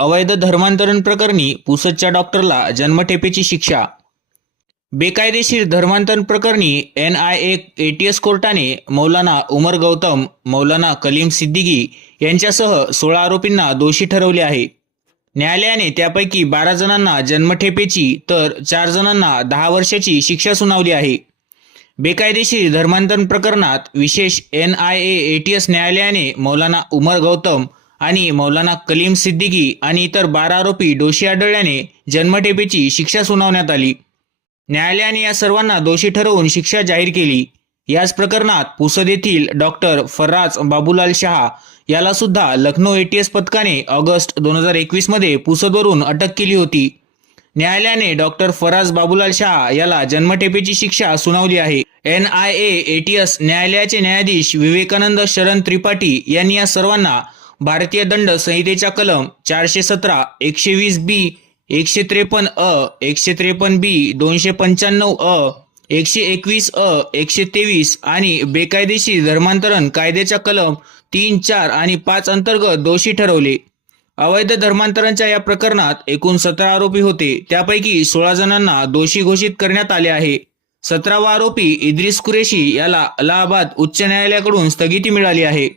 अवैध धर्मांतरण प्रकरणी पुसदच्या डॉक्टरला जन्मठेपेची शिक्षा. बेकायदेशीर धर्मांतरण प्रकरणी एन आय ए एटीएस कोर्टाने मौलाना उमर गौतम मौलाना कलीम सिद्दीकी यांच्यासह सोळा आरोपींना दोषी ठरवले आहे. न्यायालयाने त्यापैकी बारा जणांना जन्मठेपेची तर चार जणांना दहा वर्षाची शिक्षा सुनावली आहे. बेकायदेशीर धर्मांतरण प्रकरणात विशेष एन आय ए एटीएस न्यायालयाने मौलाना उमर गौतम आणि मौलाना कलीम सिद्दीकी आणि इतर बारा आरोपी दोषी आढळल्याने जन्मठेपेची शिक्षा सुनावण्यात आली. न्यायालयाने या सर्वांना दोषी ठरवून शिक्षा जाहीर केली. याच प्रकरणात पुसद येथील डॉक्टर फर्राज बाबूलाल शहा याला सुद्धा लखनौ एटीएस पथकाने ऑगस्ट दोन हजार एकवीसमध्ये पुसदवरून अटक केली होती. न्यायालयाने डॉक्टर फराज बाबूलाल शहा याला जन्मठेपेची शिक्षा सुनावली आहे. एन आय ए एटीएस न्यायालयाचे न्यायाधीश विवेकानंद शरण त्रिपाठी यांनी या सर्वांना भारतीय दंड संहितेच्या कलम चारशे सतरा एकशे वीस बी एकशे त्रेपन्न अ एकशे त्रेपन्न बी दोनशे पंच्याण्णव अ एकशे एकवीस अ एकशे तेवीस आणि बेकायदेशीर धर्मांतरण कायद्याच्या कलम तीन चार आणि पाच अंतर्गत दोषी ठरवले. अवैध धर्मांतरणच्या या प्रकरणात एकूण सतरा आरोपी होते. त्यापैकी सोळा जणांना दोषी घोषित करण्यात आले आहे. सतरावा आरोपी इद्रिस कुरेशी याला अलाहाबाद उच्च न्यायालयाकडून स्थगिती मिळाली आहे.